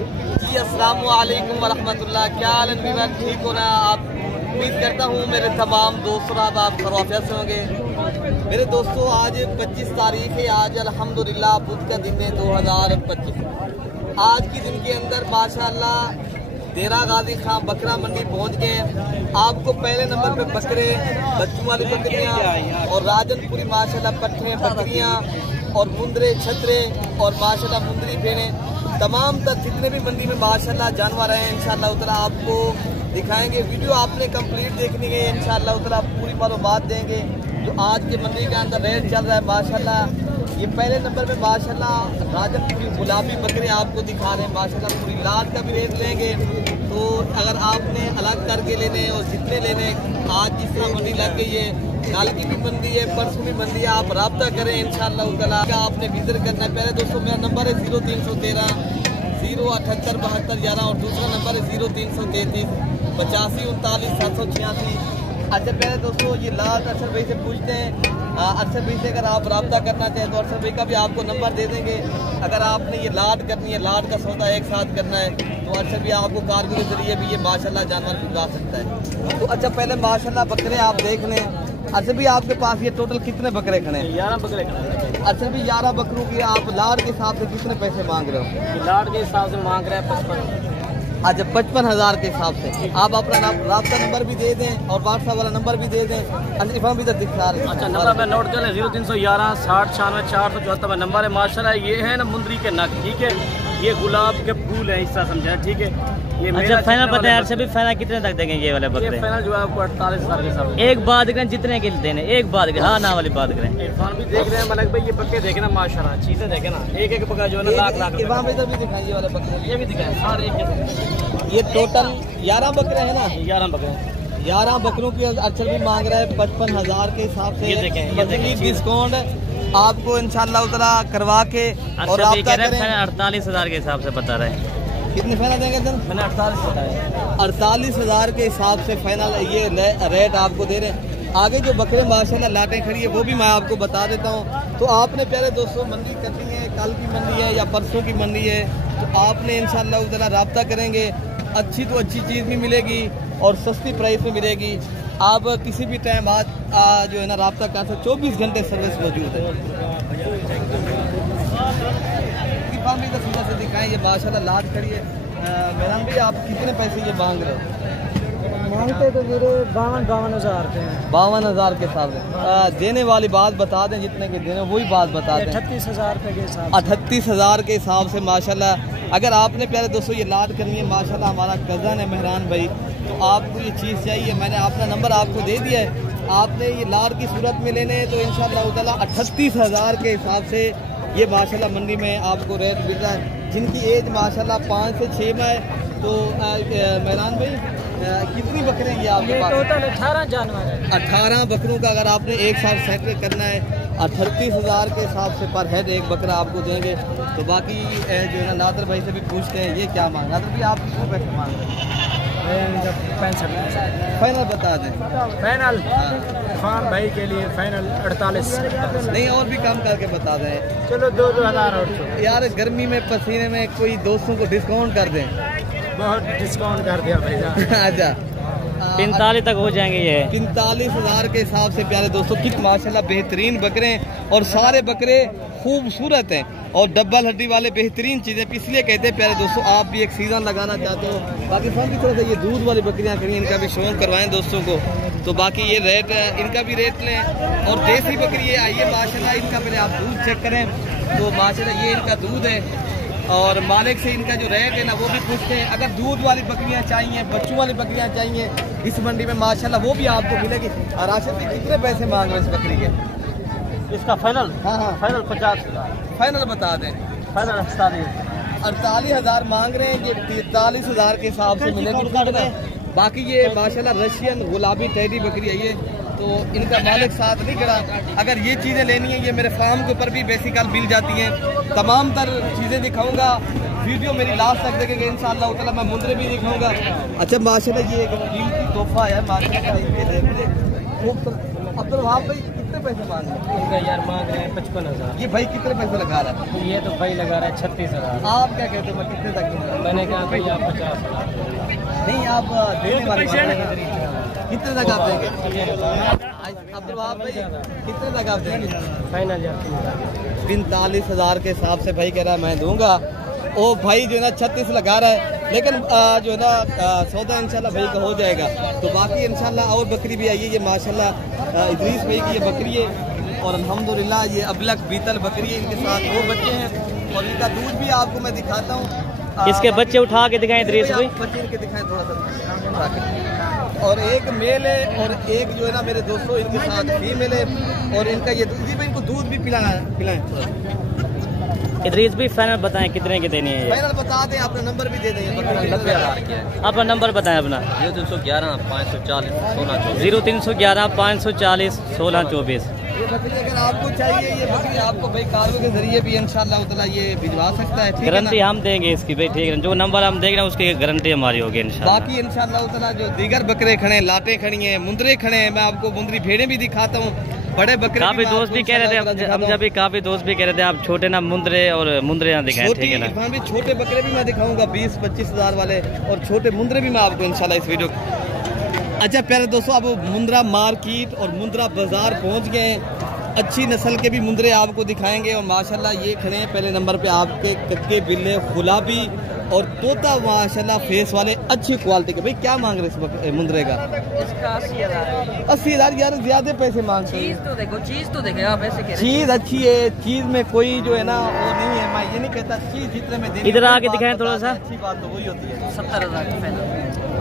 जी अस्सलाम वालेकुम वरहमतुल्लाह। क्या हाल है? ठीक हो ना आप? उम्मीद करता हूँ मेरे तमाम दोस्तों आप खैरियत से होंगे। मेरे दोस्तों आज 25 तारीख है। आज अल्हम्दुलिल्लाह बुध का दिन है 2025। आज के दिन के अंदर माशाल्लाह देरा गाजी खां बकरा मंडी पहुँच गए। आपको पहले नंबर पे बकरे, बच्चों वाली बकरियाँ और राजनपुरी माशाल्लाह पट्टे बकरियाँ और मुंदरे छतरे और माशाल्लाह मुंदरी भेड़े तमाम तक जितने भी मंडी में माशाल्लाह जानवर हैं इंशाल्लाह उतना आपको दिखाएंगे। वीडियो आपने कंप्लीट देखनी है इंशाल्लाह उतना आप पूरी मालूमात देंगे जो आज के मंडी के अंदर रेट चल रहा है माशाल्लाह। ये पहले नंबर पे माशाल्लाह राजनपुरी गुलाबी बकरे आपको दिखा रहे हैं माशाल्लाह। पूरी लाट का भी रेट लेंगे। तो अगर आपने अलग करके लेने और जितने लेने आज जिस तरह मंडी लग गई है, कल की भी मंडी है, परसों भी मंडी है, आप रब्ता करें इंशाल्लाह उतला का आपने विजिट करना है। पहले दोस्तों मेरा नंबर है 0313 078 72 11 और दूसरा नंबर है 0333 85 39 786। अच्छा पहले दोस्तों ये लाट अरशद भाई से पूछते हैं। अरशद भाई से अगर आप रब्ता करना चाहें तो अरशद भाई का भी आपको नंबर दे देंगे। अगर आपने ये लाट करनी है, लाट का सौदा एक साथ करना है तो अरशद भी आपको कारगर के जरिए भी ये माशाल्लाह जानवर उगा सकता है। तो अच्छा पहले माशाल्लाह बकरे आप देख लें। अच्छा भी आपके पास ये टोटल कितने बकरे खड़े हैं? 11 बकरे खड़े हैं। अच्छा भी 11 बकरों की आप लाट के हिसाब से कितने पैसे मांग रहे हो? लाट के हिसाब से मांग रहे हैं 55। अच्छा 55,000 के हिसाब से आप अपना राब्ता नंबर भी दे दें और व्हाट्सएप वाला नंबर भी दे दें। अनफाम भी तो दिखा रहे हैं। अच्छा नंबर मैं नोट कर लें 0311 60 96 474 नंबर है माशाल्लाह। ये है ना मुंदरी के नग, ठीक है, ये गुलाब के फूल है, हिस्सा समझा, ठीक है। ये अच्छा फाइनल बताया यार सभी फाइनल कितने तक देंगे ये वाले बकरे? ये फाइनल जो है आपको 48,000 के साथ। एक बात करें जितने के देने, एक बात करें, हाँ ना वाली बात करें। इरफान भी देख रहे हैं मलक भाई, ये बकरे देखे ना माशाल्लाह, चीजें देखे ना, एक एक बकरा जो है ना लाख लाख इरफान भाई भी दिखाइए वाले बकरे, ये भी दिखाए सारे एक। ये टोटल 11 बकरे हैं ना? 11 बकरे, 11 बकरों की अरशद भी मांग रहा है 55,000 के हिसाब से। ये डिस्काउंट आपको इंशाल्लाह उतना करवा के और आप 48,000 के हिसाब से बता रहे हैं। कितनी फाइनल देंगे सर? मैंने 48 बताया। 48,000 के हिसाब से फाइनल ये रेट आपको दे रहे हैं। आगे जो बकरे माशाल्लाह लाटें खड़ी है वो भी मैं आपको बता देता हूँ। तो आपने प्यारे दोस्तों मंडी करनी है, कल की मंडी है या परसों की मंडी है, तो आपने इंशाल्लाह उतना रब्ता करेंगे। अच्छी तो अच्छी चीज़ भी मिलेगी और सस्ती प्राइस में मिलेगी। आप किसी भी टाइम आज जो है ना रब्ता कर सकते, 24 घंटे सर्विस मौजूद है। सीधा से दिखाएं ये माशाल्लाह लाट खड़ी है। मेहरान भाई आप कितने पैसे ये मांग रहे हो? मांगते तो मेरे 52,000 के हैं। 52,000 के हिसाब से देने वाली बात बता दें, जितने के देने वही बात बता दें। 38,000 के हिसाब, 38,000 के हिसाब से माशाल्लाह। अगर आपने प्यारे दोस्तों ये लाट करनी है माशाल्लाह, हमारा कज़न है मेहरान भाई, तो आपको ये चीज़ चाहिए, मैंने अपना नंबर आपको दे दिया है। आपने ये लाट की सूरत में लेने हैं तो इंशाल्लाह ताला 38,000 के हिसाब से ये माशाल्लाह मंडी में आपको रेट मिल रहा है। जिनकी एज माशाल्लाह 5 से 6 में है तो मेहरान भाई कितनी बकरे हैं ये आपके पास? टोटल 18 जानवर है। 18 बकरों का अगर आपने एक साथ सेट करना है 38,000 के हिसाब से पर हेड एक बकरा आपको देंगे। तो बाकी जो है ना नादर भाई से भी पूछते हैं ये क्या मांग, नादर भाई आप कितने पैसे मांग रहे हैं? 65 फाइनल बता दें। फाइनल खान भाई के लिए फाइनल 48। नहीं और भी कम करके बता दें। चलो 2,000 और यार गर्मी में पसीने में कोई दोस्तों को डिस्काउंट कर दें। बहुत डिस्काउंट कर दिया भैया। अच्छा 45 तक हो जाएंगे ये। 45,000 के हिसाब से प्यारे दोस्तों कितने माशाल्लाह बेहतरीन बकरे हैं और सारे बकरे खूबसूरत हैं और डबल हड्डी वाले बेहतरीन चीज़ें। इसलिए कहते हैं प्यारे दोस्तों आप भी एक सीज़न लगाना चाहते हो पाकिस्तान की तरफ से ये दूध वाली बकरियाँ खड़ी, इनका भी शौक करवाएं दोस्तों को। तो बाकी ये रेट इनका भी रेट लें। और देसी बकरी ये आइए माशाल्लाह, इनका पहले आप दूध चेक करें तो माशाल्लाह ये इनका दूध है और मालिक से इनका जो रेट है ना वो भी पूछते हैं। अगर दूध वाली बकरियां चाहिए, बच्चों वाली बकरियां चाहिए इस मंडी में माशाल्लाह वो भी आपको मिलेगी। और राशिद भी कितने पैसे मांग रहे हैं इस बकरी के? इसका फाइनल, हाँ फाइनल 50,000। फाइनल बता दें। फाइनल 48,000 मांग रहे हैं, ये 43,000 के हिसाब से मिलेगी। बाकी ये माशाल्लाह रशियन गुलाबी टेडी बकरी है ये, तो इनका मालिक साथ नहीं खड़ा। अगर ये चीज़ें लेनी है ये मेरे फार्म के ऊपर भी बेसिकल मिल जाती हैं। तमाम तर चीज़ें दिखाऊंगा, वीडियो मेरी लास्ट तक देखेंगे इंशाअल्लाह ताला। मैं मुंदरे भी दिखाऊंगा। अच्छा माशाल्लाह ये एक कीमती तोहफा है माशाल्लाह, इनके देखने खूबसूरत। अब्दुल वहाब भाई कितने कितने पैसे मांग रहे हैं? इनका यार मांग रहे हैं 55,000। ये भाई कितने पैसे लगा रहा है? ये तो भाई लगा रहा है 36,000। आप क्या कहते हो, मैं कितने तक दूंगा? मैंने कहा भाई आप 50,000 नहीं, आप देने वाले कितने तक आप देंगे? अब्दुल वहाब भाई कितने तक आप देंगे? फाइनल 45,000 के हिसाब से भाई कह रहा है मैं दूंगा। ओ भाई जो है ना 36 लगा रहा है, लेकिन जो है ना सौदा इंशाल्लाह भाई का हो जाएगा। तो बाकी इंशाल्लाह और बकरी भी आई है, ये माशाल्लाह इदरीस भाई की ये बकरी है और अल्हम्दुलिल्लाह ये अबलक बीतल बकरी है। इनके साथ 2 बच्चे हैं और इनका दूध भी आपको मैं दिखाता हूँ। इसके बच्चे उठा के दिखाएं इदरीस भाई, बच्चे इनके दिखाएं थोड़ा सा। और एक मेल है और एक जो है ना मेरे दोस्तों इनके साथ फीमेल है और इनका ये इनको दूध भी पिलाएं। इदरीस भी फाइनल बताएं कितने की देनी है? फाइनल बता दें, अपना नंबर भी दे दें। 90,000 अपना नंबर बताएं अपना। 0311 540 1624। 0311 540 1624। ये बकरी अगर आपको चाहिए, ये बकरी आपको भाई कार्गो के जरिए भी इंशाल्लाह ताला ये भिजवा सकता है। गारंटी हम देंगे इसकी भाई, ठीक है। जो नंबर हम देंगे ना उसकी गारंटी हमारी होगी इंशाल्लाह। बाकी इंशाल्लाह ताला जो दीगर बकरे खड़े हैं, लाटें खड़ी हैं, मुंदरे खड़े हैं, मैं आपको मुंदरी भेड़े भी दिखाता हूँ। बड़े बकरे काफी दोस्त भी कह रहे थे, हम जब भी काफी दोस्त भी कह रहे थे आप छोटे ना मुंदरे और मुंदरे ना दिखाएं, ठीक है ना। भी छोटे बकरे भी मैं दिखाऊंगा 20-25 हज़ार वाले और छोटे मुंदरे भी मैं आपको इंशाल्लाह इस वीडियो। अच्छा प्यारे दोस्तों, अब मुंद्रा मार्केट और मुंद्रा बाजार पहुंच गए हैं। अच्छी नस्ल के भी मुंदरे आपको दिखाएंगे और माशाल्लाह ये खड़े हैं पहले नंबर पे आपके कक्के बिल्ले गुलाबी और तोता माशाल्लाह फेस वाले अच्छी क्वालिटी के। भाई क्या मांग रहे हैं इस मुंदरे का? इसका 80,000। 80,000 यार ज्यादा पैसे मांगते हैं। चीज तो देखो आप ऐसे कह रहे हैं। चीज अच्छी है, चीज में कोई जो है ना वो नहीं है। मैं ये नहीं कहता चीज जितने में देनी। इधर आके दिखाएं थोड़ा सा। अच्छी बात तो वही होती है। 70,000 की फाइनल।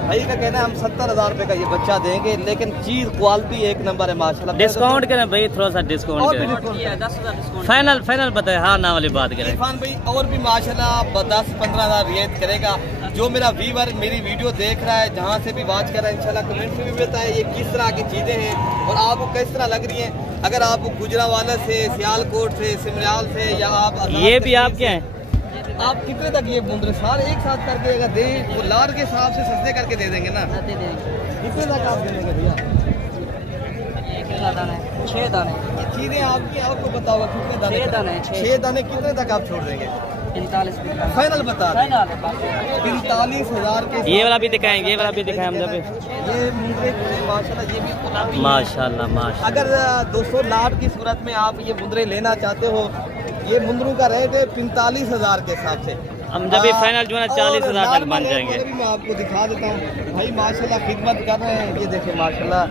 भाई का कहना है हम 70,000 रुपए का ये बच्चा देंगे, लेकिन चीज क्वालिटी एक नंबर है माशाल्लाह। डिस्काउंट करें भाई, थोड़ा सा डिस्काउंट करें। 10,000 डिस्काउंट। फाइनल बताए, हाँ ना वाली बात करें। इरफान भाई और भी माशाल्लाह 10-15,000 रियायत करेगा। जो मेरा व्यूअर मेरी वीडियो देख रहा है, जहाँ से भी वॉच कर रहा है, इंशाल्लाह कमेंट में भी बताए ये किस तरह की चीजें हैं और आपको किस तरह लग रही हैं। अगर आप गुजरावाला से, सियालकोट से, सिमरियाल से या आप ये भी आपके हैं, आप कितने तक ये मुंदरे सारे एक साथ करके अगर दें तो लार के हिसाब से सस्ते करके दे देंगे ना? कितने तक आप दे देंगे भैया? ये कितना दाना है? 6 दाने। ये चीजें आपकी आपको बताओ कितने दाने? 6 दाने। 6 दाने कितने तक आप छोड़ देंगे? 45,000 फाइनल बता दें। 45,000 के। ये वाला भी दिखाएं, ये वाला भी दिखाएं हम जब। ये मुंदरे माशाल्लाह ये भी माशाल्लाह। अगर 200 लाख की सूरत में आप ये मुंदरे लेना चाहते हो, ये मुंदरों का रेट है 45,000 के हिसाब से। हम जब भी फाइनल जो है ना 40,000 तक बन जाएंगे। भी मैं आपको दिखा देता हूँ भाई माशाल्लाह खिदमत कर रहे हैं। ये देखें माशाल्लाह।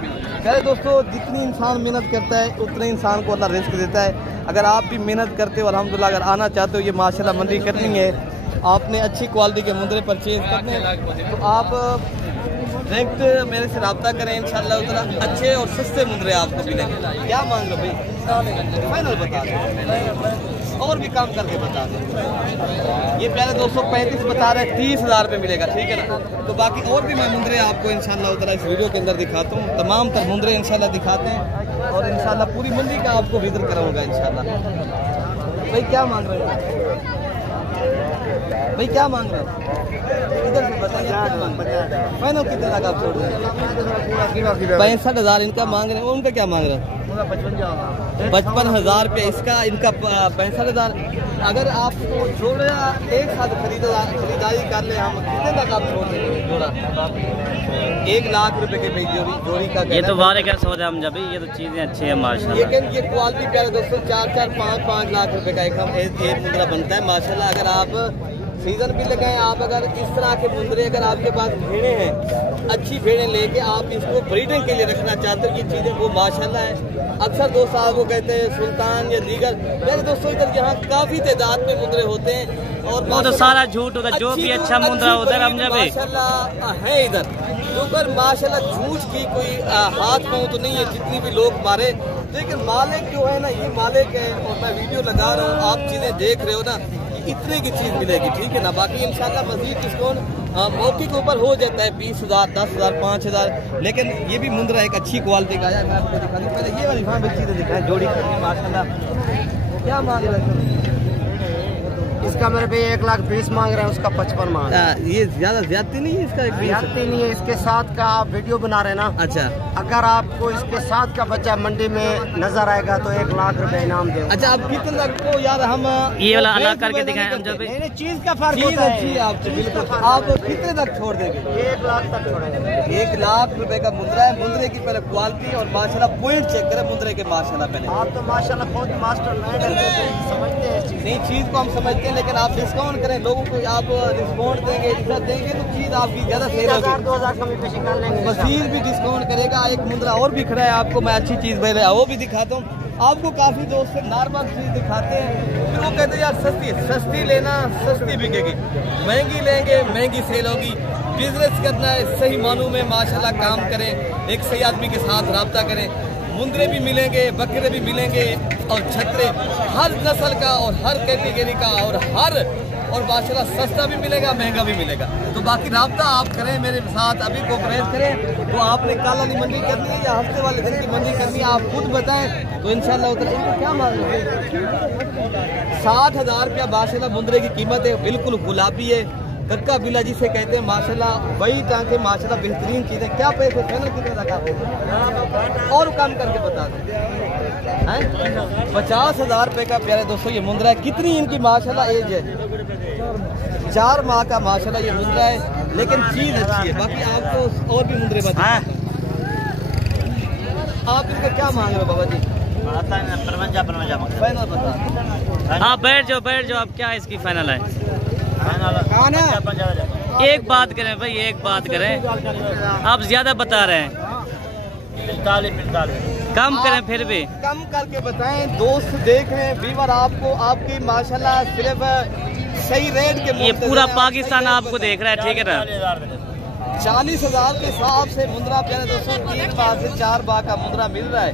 कहे दोस्तों जितनी इंसान मेहनत करता है उतने इंसान को अल्लाह रिस्क देता है। अगर आप भी मेहनत करते हो अल्हम्दुलिल्लाह, अगर आना चाहते हो ये माशाल्लाह मंडी करनी है, आपने अच्छी क्वालिटी के मुंदरे परचेज करने हैं तो आप डायरेक्ट मेरे से रब्ता करें। इंशाल्लाह उतना अच्छे और सस्ते मुंदरे आपको मिलेंगे। क्या मांग रहे भाई? फाइनल बता दें और भी काम करके बता दें। ये पहले 235 बता रहे हैं, 30,000 रुपये मिलेगा, ठीक है ना। तो बाकी और भी मैं मुंदरे आपको इंशाल्लाह उतना इस वीडियो के अंदर दिखाता हूँ। तमाम तर मुंदरे इंशाल्लाह दिखाते हैं और इंशाल्लाह पूरी मंडी का आपको विजिट कराऊंगा इंशाल्लाह। भाई क्या मांग रहे हैं? भाई क्या मांग रहे हैं? इधर से बताइए फाइनल कितने तक आप छोड़ रहे हैं? 65,000 इनका मांग रहे हैं। उनका क्या मांग रहे हैं? 55,000 रुपये इसका, इनका 65,000। अगर आपको छोड़ रहे एक साथ खरीदारी कर ले हम, कितने तक आप छोड़ देंगे जोड़ा? 1 लाख रुपए के जोड़ी का। ये तो वाले का सौदा हम जब, ये तो चीजें अच्छी है माशाल्लाह। लेकिन ये क्वालिटी प्यारे दोस्तों 4-4, 5-5 लाख रुपए का एक मुंदरा बनता है माशाल्लाह। अगर आप सीजन भी लगाएं, आप अगर इस तरह के मुंदरे, अगर आपके पास भेड़े हैं, अच्छी भेड़े लेके आप इसको ब्रीडिंग के लिए रखना चाहते हो, ये चीज़ें वो माशाल्लाह है। अक्सर दोस्त साहब वो कहते हैं सुल्तान या दीगर, मेरे दोस्तों इधर यहाँ काफ़ी तादाद में मुंदरे होते हैं और वो तो सारा झूठ होता है। जो भी अच्छा मुंदरा उधर हम जब माशाल्लाह है इधर तो पर माशाल्लाह झूठ की कोई हाथ पाँव तो नहीं है जितनी भी लोग मारे, लेकिन मालिक जो है ना ये मालिक है। और मैं वीडियो लगा रहा हूँ, आप चीज़ें देख रहे हो ना, इतने की चीज़ मिलेगी, ठीक है ना। बाकी इंशाल्लाह मजीद डिस्काउंट मौके के ऊपर हो जाता है 20,000, 10,000, 5,000। लेकिन ये भी मुंदरा एक अच्छी क्वालिटी का है। मैं आपको दिखा दूँ, पहले ये वाली वहाँ पर चीज़ें दिखाएं जोड़ी करके माशाल्लाह। क्या मांग रहे हैं? इसका मेरे भाई 1,20,000 मांग रहे हैं, उसका 55 मांग रहे हैं। ये ज्यादा ज्यादा नहीं है इसका? ज्यादा नहीं है। इसके साथ का आप वीडियो बना रहे हैं ना? अच्छा, अगर आपको इसके साथ का बच्चा मंडी में नजर आएगा तो 1,00,000 रुपए इनाम देंगे। अच्छा, अब कितने तक को यार हम ये वाला अलग करके दिखाएं हम जब नहीं, चीज का फर्क चीज होता है। अच्छी है आपसे, बिल्कुल। आप कितने तक छोड़ देंगे? 1,00,000 तक छोड़ेंगे। 1,00,000 रुपए का मुद्रा है। मुद्रे की पहले क्वालिटी और माशाल्लाह पॉइंट चेक करें मुद्रे के माशाल्लाह पहले। आप तो माशाल्लाह खुद मास्टर समझते हैं इस चीज। नहीं, चीज को हम समझते हैं, लेकिन आप डिस्काउंट करें, लोगों को आप डिस्काउंट देंगे, इज्जत देंगे तो चीज आपकी ज्यादा सेल होगी। 1,000-2,000 कमी पेशी कर लेंगे। वसील भी डिस्काउंट करेगा। एक मुद्रा और भी खड़ा है, आपको मैं अच्छी चीज पहले वो भी दिखाता हूँ। आपको काफी दोस्त नॉर्मल चीज दिखाते हैं, फिर वो कहते हैं यार सस्ती सस्ती लेना, सस्ती बिकेगी, महंगी लेंगे महंगी सेल होगी। बिजनेस करना है सही मानों में माशाल्लाह काम करें, एक सही आदमी के साथ रब्ता करें। मुंद्रे भी मिलेंगे, बकरे भी मिलेंगे और छतरे हर नस्ल का और हर कैटेगरी का और माशाल्लाह सस्ता भी मिलेगा, महंगा भी मिलेगा। तो बाकी रब्ता आप करें मेरे साथ, अभी कोऑपरेट करें। तो आपने कल वाली मंडी करनी है या हफ्ते वाले दिन की मंडी करनी है, आप खुद बताएं तो इंशाल्लाह उतना। इनको क्या मांग रहे हैं? 60,000 रुपया माशाल्लाह मुंद्रे की कीमत है, बिल्कुल गुलाबी है, कक्का बिला जिसे कहते हैं माशाल्लाह, वही टांके माशाल्लाह बेहतरीन चीज़ें। क्या पैसे फाइनल कितने तक आप और कम करके बता दें? 50,000 रुपये का प्यारे दोस्तों ये मुंद्रा है। कितनी इनकी माशाल्लाह एज है? 4 माह का माशाल्लाह ये मुंद्रा है, लेकिन चीज अच्छी है। बाकी आपको और भी मुंद्रे बताएं। आप इसका क्या मांग रहे हो बाबा जी? 55 फाइनल बता। हाँ बैठ जाओ। आप क्या इसकी फाइनल है? एक बात करें भाई, एक बात करें, आप ज्यादा बता रहे हैं। 45 कम करें, फिर भी कम करके बताएं। दोस्त देख रहे हैं, व्यूअर आपको आपकी माशाल्लाह सिर्फ सही रेट के ये पूरा पाकिस्तान आपको देख रहा है, ठीक है ना? 40,000 के हिसाब से मुंद्रा प्यारे दोस्तों 3 बार से 4 बार का मुंद्रा मिल रहा है।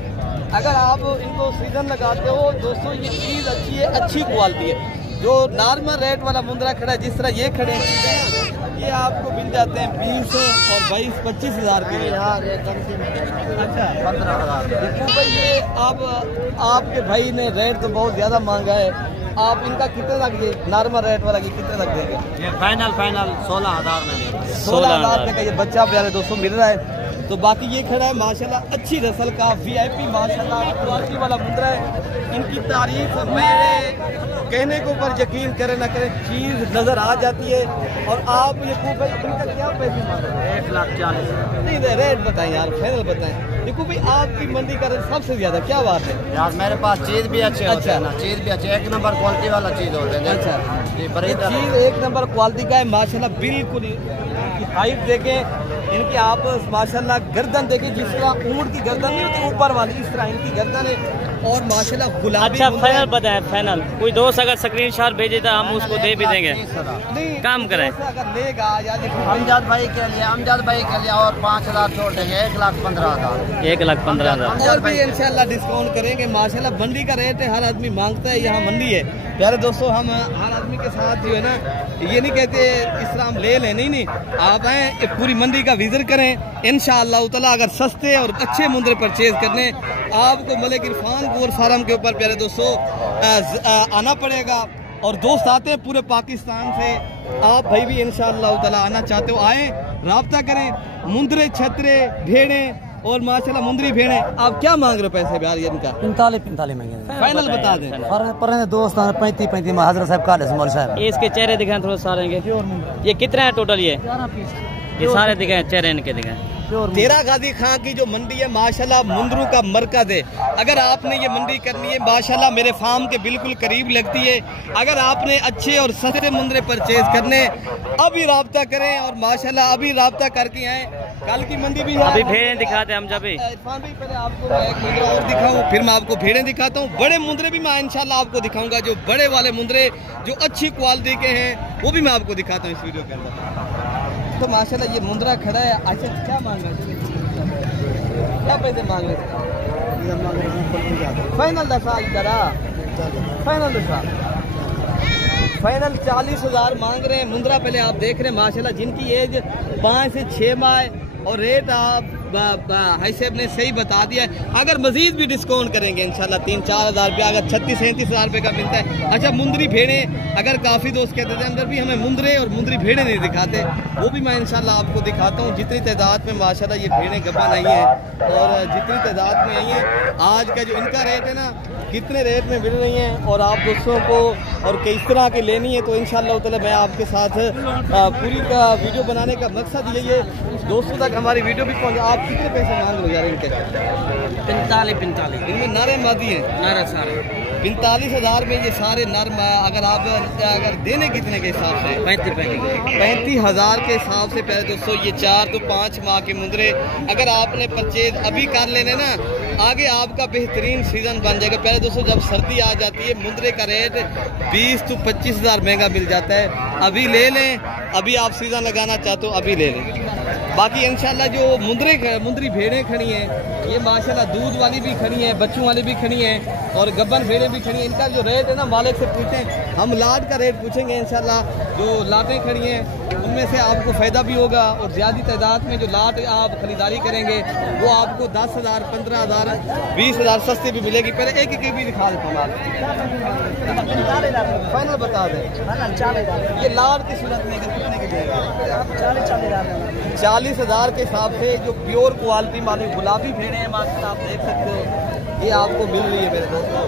अगर आप इनको सीजन लगाते हो दोस्तों, ये चीज अच्छी है, अच्छी क्वालिटी है। जो नॉर्मल रेट वाला मुंद्रा खड़ा है, जिस तरह ये खड़े हैं, ये आपको मिल जाते हैं 20 और 22-25,000 के। अच्छा 15,000। भाई ये आपके भाई ने रेट तो बहुत ज्यादा मांगा है, आप इनका कितने तक दे? नॉर्मल रेट वाला की कितने तक देंगे? ये फाइनल 16,000 में। 16,000 रुपये का ये बच्चा प्यारे दोस्तों मिल रहा है। तो बाकी ये खड़ा है माशाल्लाह अच्छी नस्ल का VIP माशाल्लाह क्वालिटी वाला मुंद्रा है। इनकी तारीफ मेरे कहने के ऊपर यकीन करें ना करें, चीज नजर आ जाती है। और आप ये भाई इनका क्या पैसे मांग रहे हैं? 1,40,000। नहीं रेट बताएं यार, फाइनल बताएं। देखो भाई आपकी मंडी का रेट सबसे ज्यादा क्या बात है यार? मेरे पास चीज भी अच्छे होते हैं ना, चीज भी अच्छे, 1 नंबर क्वालिटी वाला चीज होते हैं। अच्छा जी, ये चीज 1 नंबर क्वालिटी का है माशाल्लाह। बिल्कुल हाइट देखें इनकी, आप माशाल्लाह गर्दन देखें, जिस तरह ऊंट की गर्दन नहीं होती ऊपर वाली, इस तरह इनकी गर्दन है। और माशाल्लाह गुलाबी। अच्छा फाइनल बताएं, फाइनल कोई दोस्त अगर स्क्रीनशॉट भेजे तो हम उसको दे भी देंगे। नहीं काम करें अगर लेगा या अमजद भाई के लिए और 5,000 छोड़ देंगे, 1,15,000। 1,15,000 और भी इंशाल्लाह डिस्काउंट करेंगे माशाल्लाह। मंडी का रेट है, हर आदमी मांगता है, यहाँ मंडी है प्यारे दोस्तों। हम हर आदमी के साथ जो है ना, ये नहीं कहते इस तरह हम ले लें, नहीं आप आए पूरी मंडी का विजिट करें इंशाअल्लाह ताला। अगर सस्ते और अच्छे मुंद्रे परचेज करने आपको मलिक इरफान गोर फार्म के ऊपर प्यारे दोस्तों आना पड़ेगा। और दोस्त आते हैं पूरे पाकिस्तान से, आप भाई भी इंशाअल्लाह ताला आना चाहते हो आए, रब्ता करें। मुंद्रे छतरे भेड़ें और माशाल्लाह मुंदरी भेड़े। आप क्या मांग रहे हो पैसे यार इनका? 45 मांगे। फाइनल बता दें। पर दोस्त 35 में हजरत साहब का साहब। इसके चेहरे दिखाएं थोड़ा सारे। ये कितने हैं टोटल? ये सारे दिखाएं, चेहरे इनके दिखाएं। तेरा गाजी खां की जो मंडी है माशाल्लाह मुंदरू का मरकज है। अगर आपने ये मंडी करनी है माशाल्लाह मेरे फार्म के बिल्कुल करीब लगती है। अगर आपने अच्छे और सस्ते मुंदरे परचेज करने अभी राब्ता करें और माशाल्लाह अभी राब्ता करके आए। कल की मंडी भी है। अभी भेड़ें दिखाते हैं हम जब इरफान भाई, पहले आपको मैं एक मुंदरा और दिखाऊं, फिर मैं आपको भेड़ें दिखाता हूँ। बड़े मुंदरे भी मैं इंशाल्लाह आपको दिखाऊंगा, जो बड़े वाले मुंदरे जो अच्छी क्वालिटी के हैं वो भी मैं आपको दिखाता हूँ इस वीडियो के अंदर। तो माशाल्लाह ये मुंदरा खड़ा है। अच्छा क्या मांग रहे हैं? क्या पैसे मांग रहे हैं? फाइनल 10,000 जरा, फाइनल 10,000, फाइनल 40,000 मांग रहे हैं। मुंदरा पहले आप देख रहे हैं माशाल्लाह, जिनकी एज 5 से 6 माह और रेट आप भाई साहब ने सही बता दिया है। अगर मजीद भी डिस्काउंट करेंगे इंशाल्लाह 3-4 हज़ार रुपया, अगर 36-37 हज़ार रुपये का मिलता है। अच्छा, मुंदरी भेड़ें, अगर काफ़ी दोस्त कहते थे अंदर भी हमें मुंदरे और मुंदरी भेड़ें नहीं दिखाते, वो भी मैं इंशाल्लाह आपको दिखाता हूँ। जितनी तादाद में माशाल्लाह ये भेड़ें गब्बन आई हैं और जितनी तादाद में आई हैं, आज का जो इनका रेट है ना, कितने रेट में मिल रही हैं और आप दोस्तों को और किस तरह की लेनी है, तो इंशाल्लाह ताला मैं आपके साथ पूरी का वीडियो बनाने का मकसद यही है दोस्तों तक हमारी वीडियो भी पहुंचे। आप कितने पैसे मांग लो यार इनके? 45 इनमें नर मादी हैं? नारा सारे 45 हज़ार में ये सारे नर। अगर आप अगर देने कितने के हिसाब से? 35 हज़ार के हिसाब से पहले दोस्तों ये 4 तो 5 माह के मुंदरे अगर आपने परचेज अभी कर लेने ना, आगे आपका बेहतरीन सीज़न बन जाएगा। पहले दोस्तों जब सर्दी आ जाती है मुंदरे का रेट 20 तो 25 हज़ार महंगा मिल जाता है। अभी ले लें, अभी आप सीज़न लगाना चाहते हो अभी ले लें। बाकी इंशाल्लाह जो मुंदरी भेड़ें खड़ी हैं ये माशाल्लाह दूध वाली भी खड़ी हैं, बच्चों वाली भी खड़ी हैं और गब्बन भेड़ें भी खड़ी हैं। इनका जो रेट है ना मालिक से पूछें, हम लाट का रेट पूछेंगे इंशाल्लाह। जो लाटें खड़ी हैं उनमें से आपको फ़ायदा भी होगा और ज़्यादा तादाद में जो लाट आप खरीदारी करेंगे वो आपको 10 हज़ार, 15 हज़ार, 20 हज़ार सस्ते भी मिलेगी। पहले एक एक भी दिखा देता हूँ, फाइनल बता दें। ये लाट की सूरत में कितने की देंगे? 40 हज़ार के हिसाब से जो प्योर क्वालिटी वाली गुलाबी भेड़ें हैं माशाल्लाह आप देख सकते हो, ये आपको मिल रही है मेरे दोस्तों।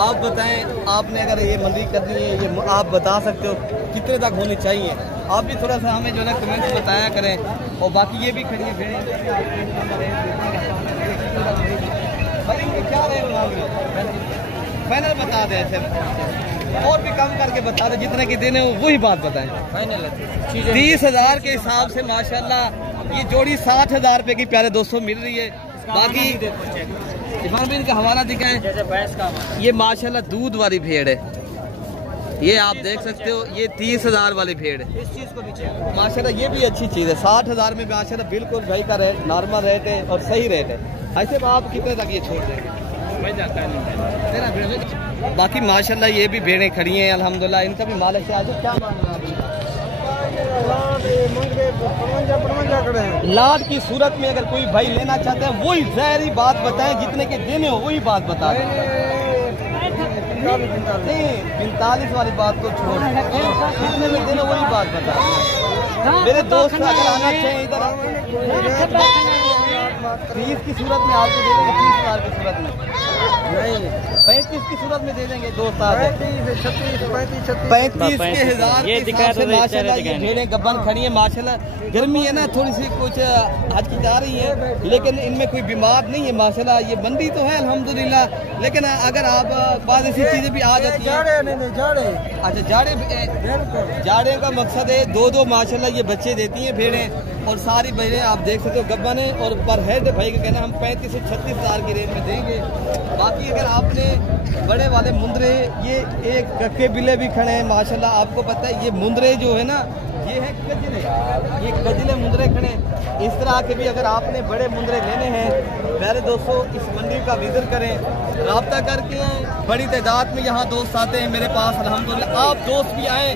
आप बताएं, आपने अगर ये मंडी करनी है, ये आप बता सकते हो कितने तक होनी चाहिए? आप भी थोड़ा सा हमें जो है कमेंट में बताया करें। और बाकी ये भी खड़ी है भेड़ें, क्या रेट मांग रहे हो? फाइनल बता दें ऐसे, और भी कम करके बता दें, जितने की देने हो वही बात बताएं। फाइनल 30 हज़ार के हिसाब से माशाल्लाह ये जोड़ी 60 हज़ार रुपये की प्यारे दोस्तों मिल रही है। बाकी इरफान भाई इनका हवाला दिखाएं। ये माशाल्लाह दूध वाली भेड़ है, ये आप देख सकते हो। ये 30 हज़ार वाली भेड़ है। इस चीज़ को भी माशाल्लाह ये भी अच्छी चीज़ है। 60 हज़ार में माशाल्लाह बिल्कुल भाई का रेट नॉर्मल रेट है और सही रेट है। ऐसे आप कितने तक ये छोड़ देंगे? बाकी माशाल्लाह ये भी भेड़ें खड़ी हैं अल्हम्दुलिल्लाह। इनका भी मालिक से आज क्या मांग रहा है? लाट की सूरत में अगर कोई भाई लेना चाहते हैं वही ज़ाहिरी बात बताएं, जितने के देने हो वही बात बताएं। नहीं 45 वाली बात को छोड़, जितने में देने वही बात बताएं। मेरे दोस्त अगर आना चाहिए इधर 30 की सूरत में आपको दे देंगे, 30 हज़ार की सूरत में नहीं, 35 की सूरत में दे देंगे दोस्त। 35 के हज़ार से माशाल्लाह ये भेड़ें गब्बन खड़ी हैं माशाल्लाह। गर्मी है ना थोड़ी सी कुछ हचकिचा रही है, लेकिन इनमें कोई बीमार नहीं है माशाल्लाह। ये मंडी तो है अल्हम्दुलिल्लाह, लेकिन अगर आप बाद ऐसी चीज़ें भी आ जाती हैं। अच्छा जाड़े का मकसद है 2-2 माशाल्लाह ये बच्चे देती हैं भेड़ें और सारी भेड़ें आप देख सकते हो गब्बन है। और पर हेड भाई का कहना हम 35 से 36 हज़ार की रेंज में देंगे। बाकी अगर आपने बड़े वाले मुंदरे, ये एक कक्के बिले भी खड़े हैं माशाल्लाह। आपको पता है ये मुंदरे जो है ना ये है कजले, ये कजले मुंदरे खड़े। इस तरह के भी अगर आपने बड़े मुंदरे लेने हैं प्यारे दोस्तों इस मंडी का विजिट करें, रब्ता करके बड़ी तादाद में यहाँ दोस्त आते हैं मेरे पास अल्हम्दुलिल्लाह। आप दोस्त भी आए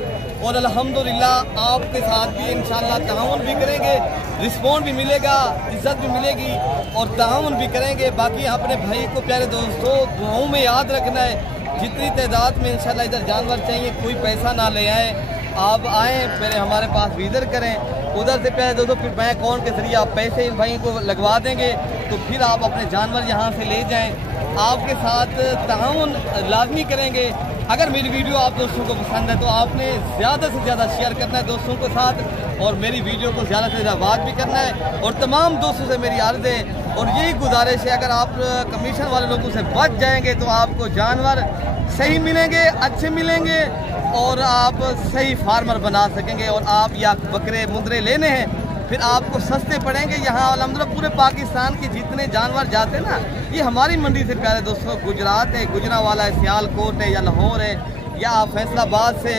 और अल्हम्दुलिल्लाह आपके साथ भी इंशाल्लाह ताउन भी करेंगे, रिस्पॉन्ड भी मिलेगा, इज्जत भी मिलेगी और ताउन भी करेंगे। बाकी अपने भाई को प्यारे दोस्तों दुआओं में याद रखना है। जितनी तादाद में इंशाल्लाह इधर जानवर चाहिए कोई पैसा ना ले आए, आप आएँ पहले हमारे पास विजिट करें, उधर से प्यारे दोस्तों फिर बैंक अकाउंट के जरिए आप पैसे इन भाई को लगवा देंगे तो फिर आप अपने जानवर यहाँ से ले जाएँ। आपके साथ ताउन लाजमी करेंगे। अगर मेरी वीडियो आप दोस्तों को पसंद है तो आपने ज़्यादा से ज़्यादा शेयर करना है दोस्तों के साथ और मेरी वीडियो को ज़्यादा से ज़्यादा वाच भी करना है। और तमाम दोस्तों से मेरी अर्ज़ है और यही गुजारिश है, अगर आप कमीशन वाले लोगों से बच जाएंगे तो आपको जानवर सही मिलेंगे, अच्छे मिलेंगे और आप सही फार्मर बना सकेंगे। और आप या बकरे मुंदरे लेने हैं फिर आपको सस्ते पड़ेंगे। यहाँ अल्हम्दुलिल्लाह पूरे पाकिस्तान के जितने जानवर जाते हैं ना ये हमारी मंडी से प्यारे दोस्तों, गुजरात है, गुजरावाला है, सियालकोट है या लाहौर है या फैसलाबाद से,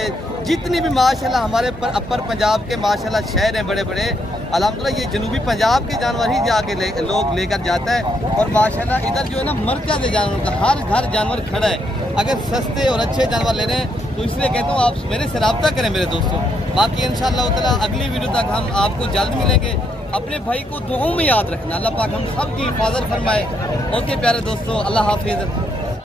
जितनी भी माशाल्लाह हमारे अपर पंजाब के माशाल्लाह शहर हैं बड़े बड़े, अल्हम्दुलिल्लाह ये जनूबी पंजाब के जानवर ही जाके लोग लेकर जाता है। और माशाल्लाह इधर जो है ना मरकज़ है जानवरों का, हर घर जानवर खड़ा है। अगर सस्ते और अच्छे जानवर ले रहे हैं तो इसलिए कहता हूँ आप मेरे से रब्ता करें मेरे दोस्तों। बाकी इंशाअल्लाह ताला अगली वीडियो तक हम आपको जल्द मिलेंगे। अपने भाई को दुआओं में याद रखना, अल्लाह पाक हम सब की हिफाजत फरमाए। ओके प्यारे दोस्तों, अल्लाह हाफिज़।